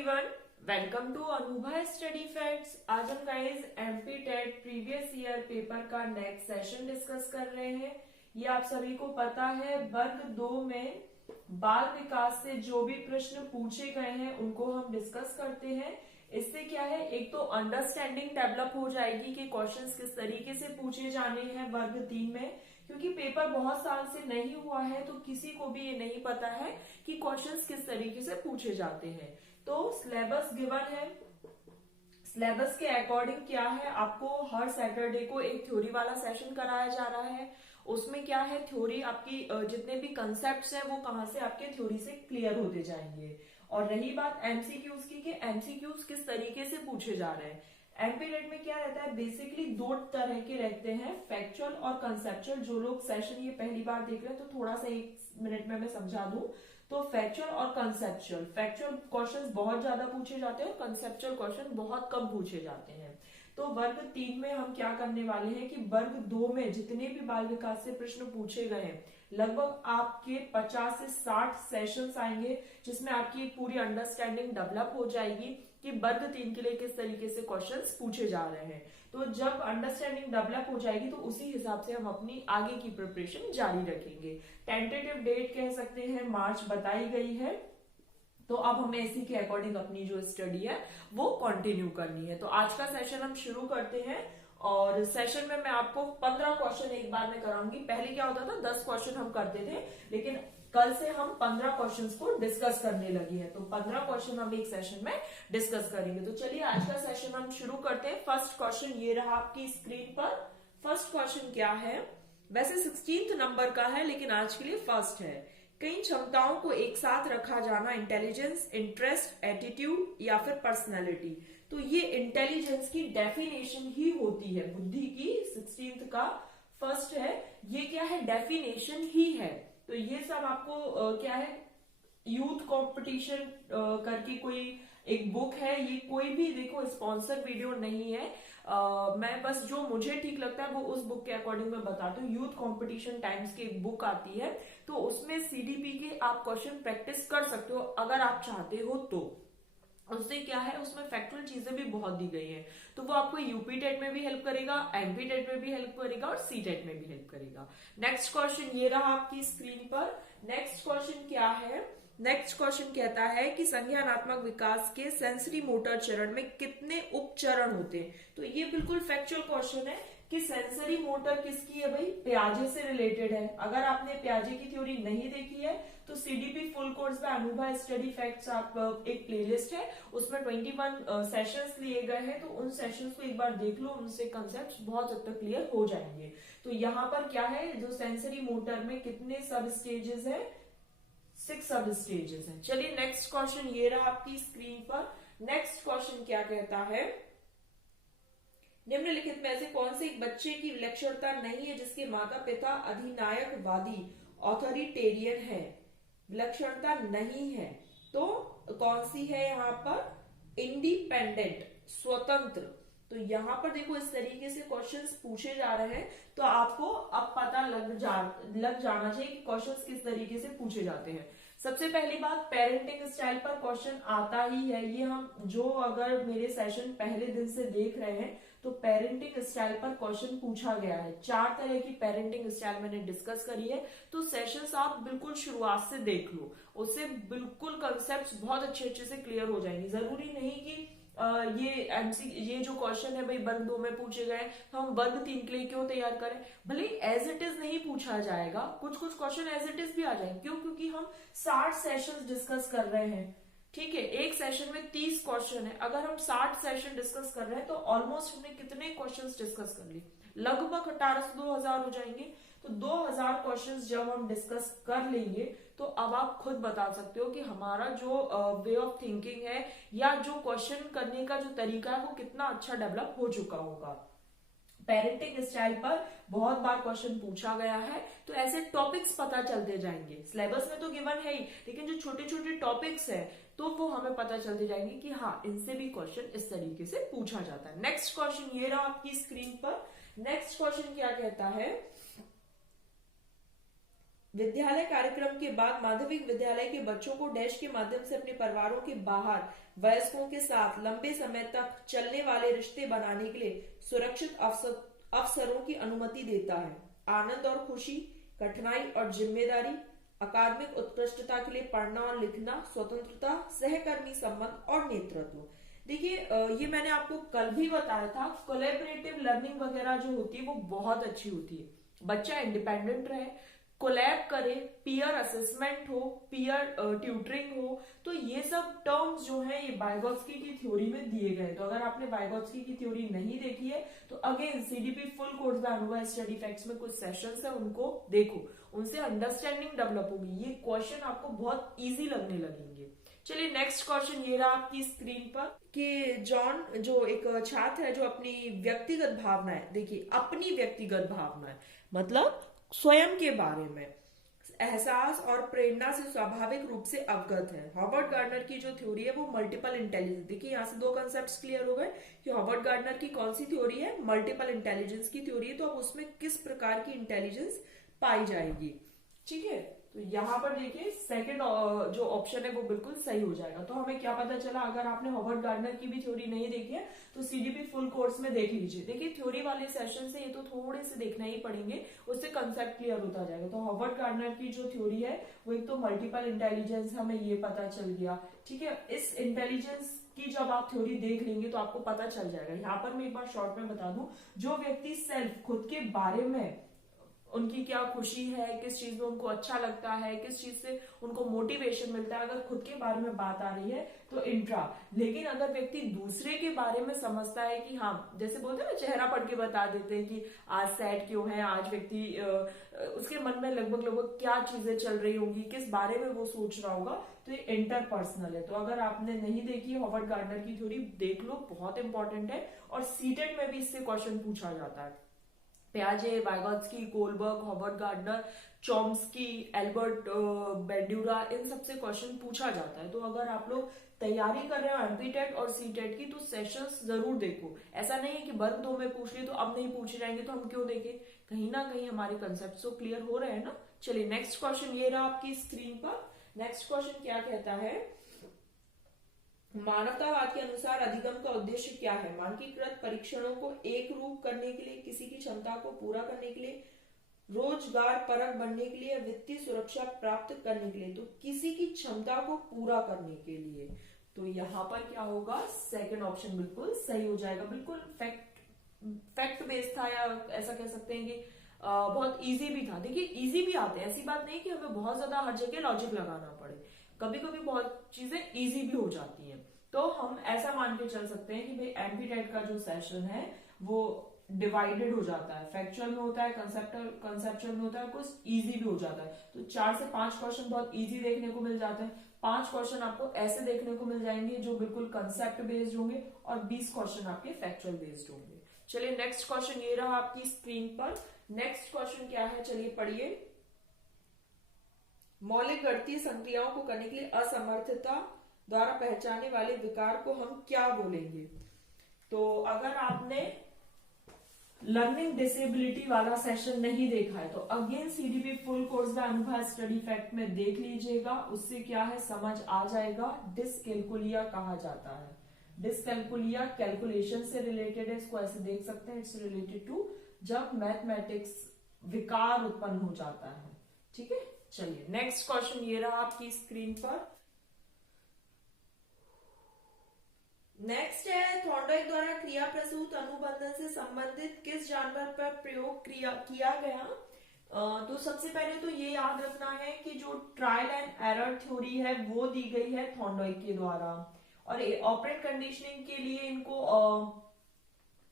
Everyone, welcome to Anubha study facts. आज हम guys MP TET previous year paper का next session discuss कर रहे हैं। ये आप सभी को पता है, वर्ग 2 में बाल विकास से जो भी प्रश्न पूछे गए हैं उनको हम डिस्कस करते हैं। इससे क्या है, एक तो अंडरस्टैंडिंग डेवलप हो जाएगी कि क्वेश्चंस किस तरीके से पूछे जाने हैं वर्ग 3 में, क्योंकि पेपर बहुत साल से नहीं हुआ है तो किसी को भी ये नहीं पता है कि क्वेश्चंस किस तरीके से पूछे जाते हैं। तो सिलेबस गिवन है, सिलेबस के अकॉर्डिंग क्या है, आपको हर सैटरडे को एक थ्योरी वाला सेशन कराया जा रहा है। उसमें क्या है, थ्योरी आपकी जितने भी कंसेप्ट्स हैं वो कहाँ से आपके थ्योरी से क्लियर होते जाएंगे। और रही बात एमसीक्यूज की कि एमसीक्यूज किस तरीके से पूछे जा रहे हैं। एमपी टेट में क्या रहता है, बेसिकली दो तरह के रहते हैं, फैक्चुअल और कंसेप्चुअल। जो लोग सेशन ये पहली बार देख रहे हैं तो थोड़ा सा 1 मिनट में मैं समझा दूं। तो फैक्चुअल और कंसेप्चुअल, फैक्चुअल क्वेश्चंस बहुत ज्यादा पूछे जाते हैं, कंसेप्चुअल क्वेश्चन बहुत कम पूछे जाते हैं। तो वर्ग 3 में हम क्या करने वाले हैं कि वर्ग 2 में जितने भी बाल विकास से प्रश्न पूछे गए हैं, लगभग आपके 50 से 60 सेशंस आएंगे, जिसमें आपकी पूरी अंडरस्टैंडिंग डेवलप हो जाएगी कि वर्ग 3 के लिए किस तरीके से क्वेश्चंस पूछे जा रहे हैं। तो जब अंडरस्टैंडिंग डेवलप हो जाएगी तो उसी हिसाब से हम अपनी आगे की प्रिपरेशन जारी रखेंगे। टेंटेटिव डेट कह सकते हैं मार्च बताई गई है, तो अब हमें इसी के अकॉर्डिंग अपनी जो स्टडी है वो कंटिन्यू करनी है। तो आज का सेशन हम शुरू करते हैं और सेशन में मैं आपको 15 क्वेश्चन एक बार में कराऊंगी। पहले क्या होता था, 10 क्वेश्चन हम करते थे, लेकिन कल से हम 15 क्वेश्चंस को डिस्कस करने लगे हैं। तो 15 क्वेश्चन हम एक सेशन में डिस्कस करेंगे। तो चलिए आज का सेशन हम शुरू करते हैं। फर्स्ट क्वेश्चन ये रहा आपकी स्क्रीन पर। फर्स्ट क्वेश्चन क्या है, वैसे 16th नंबर का है लेकिन आज के लिए फर्स्ट है। कई क्षमताओं को एक साथ रखा जाना, इंटेलिजेंस, इंटरेस्ट, एटीट्यूड या फिर पर्सनैलिटी। तो ये इंटेलिजेंस की डेफिनेशन ही होती है, बुद्धि की 16th का फर्स्ट है। ये क्या है, डेफिनेशन ही है। तो ये सब आपको क्या है, यूथ कंपटीशन करके कोई एक बुक है, ये कोई भी देखो स्पॉन्सर वीडियो नहीं है। मैं बस जो मुझे ठीक लगता है वो उस बुक के अकॉर्डिंग मैं बताती हूँ। यूथ कंपटीशन टाइम्स की एक बुक आती है, तो उसमें सीडीपी के आप क्वेश्चन प्रैक्टिस कर सकते हो अगर आप चाहते हो तो। उससे क्या है, उसमें फैक्चुअल चीजें भी बहुत दी गई हैं, तो वो आपको यूपी टेट में भी हेल्प करेगा, एमपी टेट में भी हेल्प करेगा और सी टेट में भी हेल्प करेगा। नेक्स्ट क्वेश्चन ये रहा आपकी स्क्रीन पर। नेक्स्ट क्वेश्चन क्या है, नेक्स्ट क्वेश्चन कहता है कि संज्ञानात्मक विकास के सेंसरी मोटर चरण में कितने उपचरण होते हैं। तो ये बिल्कुल फैक्चुअल क्वेश्चन है कि सेंसरी मोटर किसकी है भाई, पियाजे से रिलेटेड है। अगर आपने पियाजे की थ्योरी नहीं देखी है तो CDP full course by Anubha study facts आप एक प्लेलिस्ट है, उसमें 21 सेशंस लिए गए हैं, तो उन सेशंस को एक बार देख लो, उनसे कंसेप्ट बहुत हद तक क्लियर हो जाएंगे। तो यहाँ पर क्या है, जो सेंसरी मोटर में कितने सब स्टेजेस है, 6 सब स्टेजेस हैं। चलिए नेक्स्ट क्वेश्चन ये रहा आपकी स्क्रीन पर। नेक्स्ट क्वेश्चन क्या कहता है, निम्नलिखित में से कौन से एक बच्चे की विलक्षणता नहीं है जिसके माता पिता अधिनायकवादी ऑथोरिटेरियन है। विलक्षणता नहीं है तो कौन सी है यहाँ पर, इंडिपेंडेंट, स्वतंत्र। तो यहाँ पर देखो इस तरीके से क्वेश्चंस पूछे जा रहे हैं, तो आपको अब पता लग जाना चाहिए कि क्वेश्चंस किस तरीके से पूछे जाते हैं। सबसे पहली बात, पेरेंटिंग स्टाइल पर क्वेश्चन आता ही है। ये हम जो अगर मेरे सेशन पहले दिन से देख रहे हैं तो पेरेंटिंग स्टाइल पर क्वेश्चन पूछा गया है। 4 तरह की पेरेंटिंग स्टाइल मैंने डिस्कस करी है, तो सेशंस आप बिल्कुल शुरुआत से देख लो, उससे बिल्कुल कंसेप्ट्स बहुत अच्छे से क्लियर हो जाएंगे। जरूरी नहीं कि ये जो क्वेश्चन है भाई वर्ग 2 में पूछे गए तो हम वर्ग 3 के लिए क्यों तैयार करें। भले एज इट इज नहीं पूछा जाएगा, कुछ क्वेश्चन एज इट इज भी आ जाएंगे। क्यों, क्योंकि हम 60 सेशंस डिस्कस कर रहे हैं, ठीक है। एक सेशन में 30 क्वेश्चन है, अगर हम 60 सेशन डिस्कस कर रहे हैं तो ऑलमोस्ट हमने कितने क्वेश्चंस डिस्कस कर लिए, लगभग 18 से 2000 हो जाएंगे। तो 2000 क्वेश्चंस जब हम डिस्कस कर लेंगे तो अब आप खुद बता सकते हो कि हमारा जो वे ऑफ थिंकिंग है या जो क्वेश्चन करने का जो तरीका है वो कितना अच्छा डेवलप हो चुका होगा। पेरेंटिंग स्टाइल पर बहुत बार क्वेश्चन पूछा गया है, तो ऐसे टॉपिक्स पता चलते जाएंगे। सिलेबस में तो गिवन है ही, लेकिन जो छोटे छोटे टॉपिक्स है तो वो हमें पता चलते जाएंगे कि हाँ, इनसे भी क्वेश्चन इस तरीके से पूछा जाता है। नेक्स्ट क्वेश्चन ये रहा आपकी स्क्रीन पर। नेक्स्ट क्वेश्चन क्या कहता है, विद्यालय कार्यक्रम के बाद माध्यमिक विद्यालय के बच्चों को डैश के माध्यम से अपने परिवारों के बाहर वयस्कों के साथ लंबे समय तक चलने वाले रिश्ते बनाने के लिए सुरक्षित अवसरों की अनुमति देता है। आनंद और खुशी, कठिनाई और जिम्मेदारी, अकादमिक उत्कृष्टता के लिए पढ़ना और लिखना, स्वतंत्रता, सहकर्मी संबंध और नेतृत्व। देखिए ये मैंने आपको कल भी बताया था, कोलैबोरेटिव लर्निंग वगैरह जो होती है वो बहुत अच्छी होती है। बच्चा इंडिपेंडेंट रहे, कोलैब करे, पीयर असेसमेंट हो, पीयर ट्यूटरिंग हो, तो ये सब टर्म्स जो है ये वाइगोत्स्की की थ्योरी में दिए गए। तो अगर आपने वाइगोत्स्की की थ्योरी नहीं देखी है तो again CDP full course by Anubhav study facts में कुछ सेशंस है, उनको देखो, उनसे अंडरस्टैंडिंग डेवलप होगी। ये क्वेश्चन आपको बहुत इजी लगने लगेंगे। चलिए नेक्स्ट क्वेश्चन ये रहा आपकी स्क्रीन पर कि जॉन जो एक छात्र है जो अपनी व्यक्तिगत भावनाएं, देखिए अपनी व्यक्तिगत भावनाएं मतलब स्वयं के बारे में एहसास और प्रेरणा से स्वाभाविक रूप से अवगत है। हॉवर्ड गार्डनर की जो थ्योरी है वो मल्टीपल इंटेलिजेंस, देखिए यहाँ से दो कॉन्सेप्ट्स क्लियर हो गए कि हॉवर्ड गार्डनर की कौन सी थ्योरी है, मल्टीपल इंटेलिजेंस की थ्योरी है। तो अब उसमें किस प्रकार की इंटेलिजेंस पाई जाएगी, ठीक है। तो यहाँ पर देखिए सेकंड जो ऑप्शन है वो बिल्कुल सही हो जाएगा। तो हमें क्या पता चला, अगर आपने हॉवर्ड गार्डनर की भी थ्योरी नहीं देखी है तो सीडीपी फुल कोर्स में देख लीजिए। देखिए थ्योरी वाले सेशन से ये तो थोड़े से देखना ही पड़ेंगे, उससे कंसेप्ट क्लियर होता जाएगा। तो हॉवर्ड गार्डनर की जो थ्योरी है वो एक तो मल्टीपल इंटेलिजेंस, हमें ये पता चल गया, ठीक है। इस इंटेलिजेंस की जब आप थ्योरी देख लेंगे तो आपको पता चल जाएगा। यहाँ पर मैं एक बार शॉर्ट में बता दूं, जो व्यक्ति सेल्फ खुद के बारे में उनकी क्या खुशी है, किस चीज में उनको अच्छा लगता है, किस चीज से उनको मोटिवेशन मिलता है, अगर खुद के बारे में बात आ रही है तो इंट्रा। लेकिन अगर व्यक्ति दूसरे के बारे में समझता है कि हाँ, जैसे बोलते हैं ना, चेहरा पढ़ के बता देते हैं कि आज सैड क्यों है, आज व्यक्ति उसके मन में लगभग क्या चीजें चल रही होंगी, किस बारे में वो सोच रहा होगा, तो ये इंटरपर्सनल है। तो अगर आपने नहीं देखी हॉवर्ड गार्डनर की थ्योरी, देख लो, बहुत इंपॉर्टेंट है। और सीटेट में भी इससे क्वेश्चन पूछा जाता है। पियाजे, Vygotsky, Kohlberg, Howard Gardner, Chomsky, Albert Bandura, इन सबसे क्वेश्चन पूछा जाता है। तो अगर आप लोग तैयारी कर रहे हो एमपीटेट और सीटेट की तो सेशंस जरूर देखो। ऐसा नहीं है कि वर्ग 2 में पूछ लिए तो अब नहीं पूछे जाएंगे तो हम क्यों देखें, कहीं ना कहीं हमारे कंसेप्ट तो क्लियर हो रहे हैं ना। चलिए नेक्स्ट क्वेश्चन ये रहा आपकी स्क्रीन पर। नेक्स्ट क्वेश्चन क्या कहता है, मानवतावाद के अनुसार अधिगम का उद्देश्य क्या है? मानकीकृत परीक्षणों को एक रूप करने के लिए, किसी की क्षमता को पूरा करने के लिए, रोजगार परक बनने के लिए, वित्तीय सुरक्षा प्राप्त करने के लिए। तो किसी की क्षमता को पूरा करने के लिए, तो यहाँ पर क्या होगा, सेकंड ऑप्शन बिल्कुल सही हो जाएगा। बिल्कुल फैक्ट बेस्ड था, या ऐसा कह सकते हैं कि बहुत इजी भी था। देखिए इजी भी आते हैं, ऐसी बात नहीं कि हमें बहुत ज्यादा हर जगह लॉजिक लगाना पड़े, कभी कभी बहुत चीजें इजी भी हो जाती हैं। तो हम ऐसा मान के चल सकते हैं कि भाई एमपीटेट का जो सेशन है वो डिवाइडेड हो जाता है, फैक्चुअल में होता है, कंसेप्चुअल में होता है, कुछ इजी भी हो जाता है। तो 4 से 5 क्वेश्चन बहुत इजी देखने को मिल जाते हैं, 5 क्वेश्चन आपको ऐसे देखने को मिल जाएंगे जो बिल्कुल कंसेप्ट बेस्ड होंगे, और 20 क्वेश्चन आपके फैक्चुअल बेस्ड होंगे। चलिए नेक्स्ट क्वेश्चन ये रहा आपकी स्क्रीन पर। नेक्स्ट क्वेश्चन क्या है, चलिए पढ़िए। मौलिक गणितीय संक्रियाओं को करने के लिए असमर्थता द्वारा पहचाने वाले विकार को हम क्या बोलेंगे? तो अगर आपने लर्निंग डिसेबिलिटी वाला सेशन नहीं देखा है तो अगेन सीडीपी फुल कोर्स का अनुभव स्टडी फैक्ट में देख लीजिएगा, उससे क्या है समझ आ जाएगा। डिसकैलकुलिया कहा जाता है, डिसकैलकुलिया कैलकुलेशन से रिलेटेड है, इसको ऐसे देख सकते हैं, इट्स रिलेटेड टू जब मैथमेटिक्स विकार उत्पन्न हो जाता है, ठीक है। चलिए नेक्स्ट क्वेश्चन ये रहा आपकी स्क्रीन पर। नेक्स्ट है, थॉर्नडाइक द्वारा क्रिया प्रसूत अनुबंधन से संबंधित किस जानवर पर प्रयोग किया गया? तो सबसे पहले तो ये याद रखना है कि जो ट्रायल एंड एरर थ्योरी है वो दी गई है थॉर्नडाइक के द्वारा, और ऑपरेंट कंडीशनिंग के लिए इनको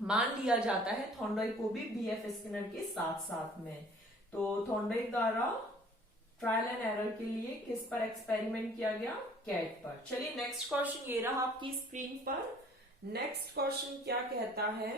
मान लिया जाता है थॉर्नडाइक को भी बीएफ स्किनर के साथ साथ में। तो थॉर्नडाइक द्वारा ट्रायल एंड एरर के लिए किस पर एक्सपेरिमेंट किया गया? कैट पर। चलिए नेक्स्ट क्वेश्चन ये रहा आपकी स्क्रीन पर। नेक्स्ट क्वेश्चन क्या कहता है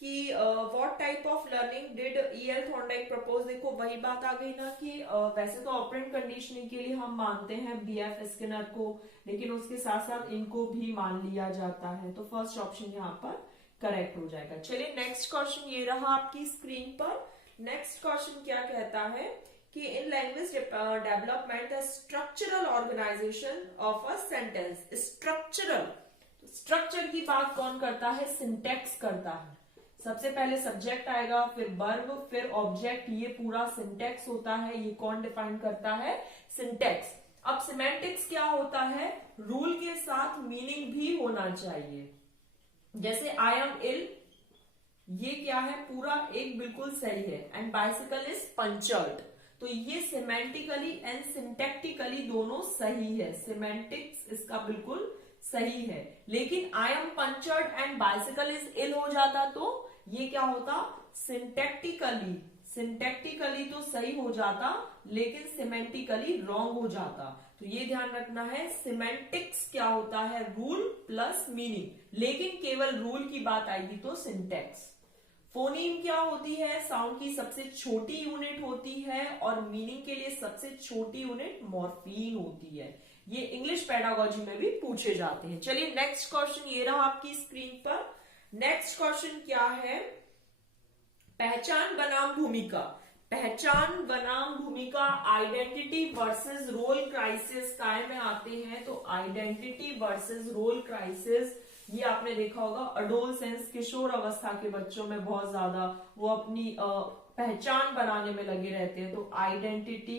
कि what type of learning did EL Thorndike propose? देखो वही बात आ गई ना कि वैसे तो ऑपरेंट कंडीशनिंग के लिए हम मानते हैं बीएफ स्किनर को, लेकिन उसके साथ साथ इनको भी मान लिया जाता है। तो फर्स्ट ऑप्शन यहाँ पर करेक्ट हो जाएगा। चलिए नेक्स्ट क्वेश्चन ये रहा आपकी स्क्रीन पर। नेक्स्ट क्वेश्चन क्या कहता है कि in language development the structural organisation of a sentence. Structure की बात कौन करता है? सिंटेक्स करता है। सबसे पहले सब्जेक्ट आएगा, फिर वर्ब, फिर ऑब्जेक्ट, ये पूरा सिंटेक्स होता है। ये कौन डिफाइन करता है? सिंटेक्स। अब सिमेंटिक्स क्या होता है? रूल के साथ मीनिंग भी होना चाहिए। जैसे आई एम इल, ये क्या है? पूरा एक बिल्कुल सही है। एंड बाइसिकल इज पंचर्ड, तो ये सिमेंटिकली एंड सिंटेक्टिकली दोनों सही है। सिमेंटिक्स इसका बिल्कुल सही है। लेकिन I am punctured and bicycle is ill हो जाता तो ये क्या होता? सिंटेक्टिकली तो सही हो जाता, लेकिन सिमेंटिकली रॉन्ग हो जाता। तो ये ध्यान रखना है, सिमेंटिक्स क्या होता है? Rule plus meaning. लेकिन केवल रूल की बात आएगी तो सिंटेक्स। फोनीम क्या होती है? साउंड की सबसे छोटी यूनिट होती है, और मीनिंग के लिए सबसे छोटी यूनिट मॉर्फीन होती है। ये इंग्लिश पेडागोजी में भी पूछे जाते हैं। चलिए नेक्स्ट क्वेश्चन ये रहा आपकी स्क्रीन पर। नेक्स्ट क्वेश्चन क्या है? पहचान बनाम भूमिका। पहचान बनाम भूमिका, आइडेंटिटी वर्सेस रोल क्राइसिस काय में आते हैं? तो आइडेंटिटी वर्सेस रोल क्राइसिस, ये आपने देखा होगा अडोलसेंस, किशोर अवस्था के बच्चों में बहुत ज्यादा वो अपनी पहचान बनाने में लगे रहते हैं। तो आइडेंटिटी,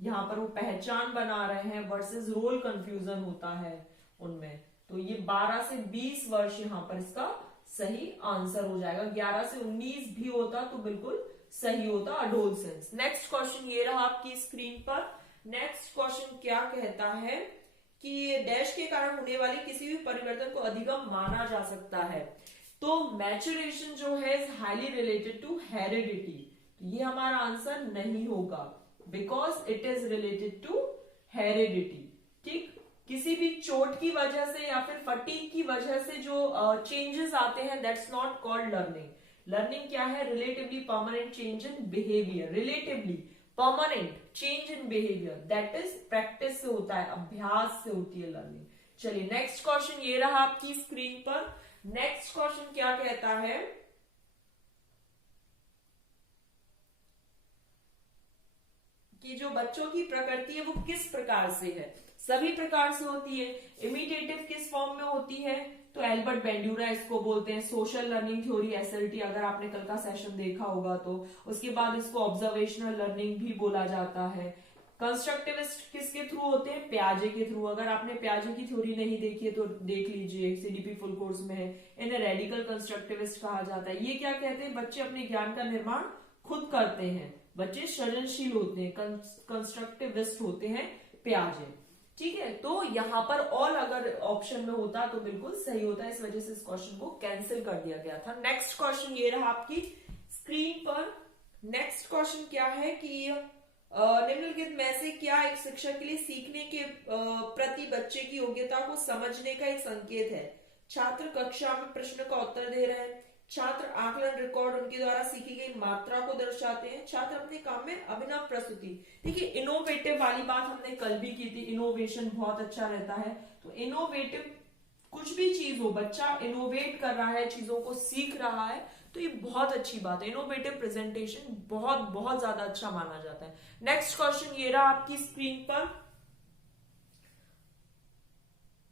यहाँ पर वो पहचान बना रहे हैं, वर्सेस रोल कंफ्यूजन होता है उनमें। तो ये 12 से 20 वर्ष यहाँ पर इसका सही आंसर हो जाएगा। 11 से 19 भी होता तो बिल्कुल सही होता अडोलसेंस। नेक्स्ट क्वेश्चन ये रहा आपकी स्क्रीन पर। नेक्स्ट क्वेश्चन क्या कहता है कि डैश के कारण होने वाले किसी भी परिवर्तन को अधिगम माना जा सकता है? तो मैचुरेशन जो है is highly related to heredity. ये हमारा आंसर नहीं होगा, because it is related to heredity. ठीक, किसी भी चोट की वजह से या फिर फटीग की वजह से जो चेंजेस आते हैं, that's not called learning. Learning क्या है? Relatively permanent change in behaviour. Relatively permanent change in behaviour, that is practice से होता है, अभ्यास से होती है लर्निंग। चलिए नेक्स्ट क्वेश्चन ये रहा आपकी स्क्रीन पर। नेक्स्ट क्वेश्चन क्या कहता है कि जो बच्चों की प्रकृति है वो किस प्रकार से है? सभी प्रकार से होती है। इमिटेटिव किस फॉर्म में होती है? तो एल्बर्ट बेंड्यूरा इसको बोलते हैं सोशल लर्निंग थ्योरी, एसएलटी, अगर आपने कल का सेशन देखा होगा तो। उसके बाद इसको ऑब्जर्वेशनल लर्निंग भी बोला जाता है। कंस्ट्रक्टिविस्ट किसके थ्रू होते हैं? प्याजे के थ्रू। अगर आपने प्याजे की थ्योरी नहीं देखी है तो देख लीजिए, सीडीपी फुल कोर्स में है। इन्हें रेडिकल कंस्ट्रक्टिविस्ट कहा जाता है। ये क्या कहते हैं? बच्चे अपने ज्ञान का निर्माण खुद करते हैं, बच्चे सृजनशील होते हैं, कंस्ट्रक्टिविस्ट होते हैं प्याजे। ठीक है, तो यहां पर ऑल अगर ऑप्शन में होता तो बिल्कुल सही होता है, इस वजह से इस क्वेश्चन को कैंसिल कर दिया गया था। नेक्स्ट क्वेश्चन ये रहा आपकी स्क्रीन पर। नेक्स्ट क्वेश्चन क्या है कि निम्नलिखित में से क्या एक शिक्षक के लिए सीखने के प्रति बच्चे की योग्यता को समझने का एक संकेत है? छात्र कक्षा में प्रश्न का उत्तर दे रहे हैं, छात्र आकलन रिकॉर्ड उनके द्वारा सीखी गई मात्रा को दर्शाते हैं, छात्र अपने काम में अभिनव प्रस्तुति। देखिए इनोवेटिव वाली बात हमने कल भी की थी, इनोवेशन बहुत अच्छा रहता है। तो इनोवेटिव कुछ भी चीज हो, बच्चा इनोवेट कर रहा है, चीजों को सीख रहा है, तो ये बहुत अच्छी बात है। इनोवेटिव प्रेजेंटेशन बहुत बहुत ज्यादा अच्छा माना जाता है। नेक्स्ट क्वेश्चन ये रहा आपकी स्क्रीन पर,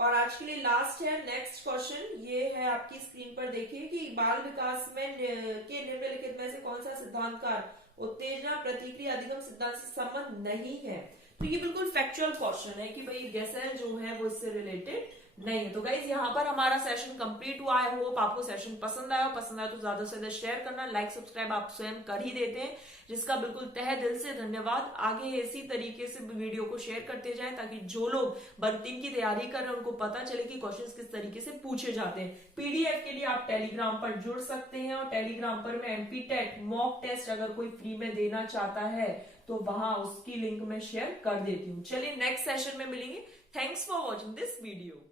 और आज के लिए लास्ट है। नेक्स्ट क्वेश्चन ये है आपकी स्क्रीन पर, देखिए कि बाल विकास में के निम्नलिखित में से कौन सा सिद्धांत का उत्तेजना प्रतिक्रिया अधिगम सिद्धांत से संबंध नहीं है? तो ये बिल्कुल फैक्चुअल क्वेश्चन है कि भाई गैसेल जो है वो इससे रिलेटेड नहीं है। तो गाइज यहाँ पर हमारा सेशन कंप्लीट हुआ। आई होप आपको सेशन पसंद आया तो ज्यादा से ज्यादा शेयर करना, लाइक सब्सक्राइब आप स्वयं कर ही देते हैं, जिसका बिल्कुल तहे दिल से धन्यवाद। आगे इसी तरीके से वीडियो को शेयर करते जाएं ताकि जो लोग बंटिंग की तैयारी कर रहे हैं उनको पता चले कि क्वेश्चंस किस तरीके से पूछे जाते हैं। पीडीएफ के लिए आप टेलीग्राम पर जुड़ सकते हैं, और टेलीग्राम पर मैं एमपीटेट मॉक टेस्ट अगर कोई फ्री में देना चाहता है तो वहां उसकी लिंक में शेयर कर देती हूँ। चलिए नेक्स्ट सेशन में मिलेंगे। Thanks for watching this video.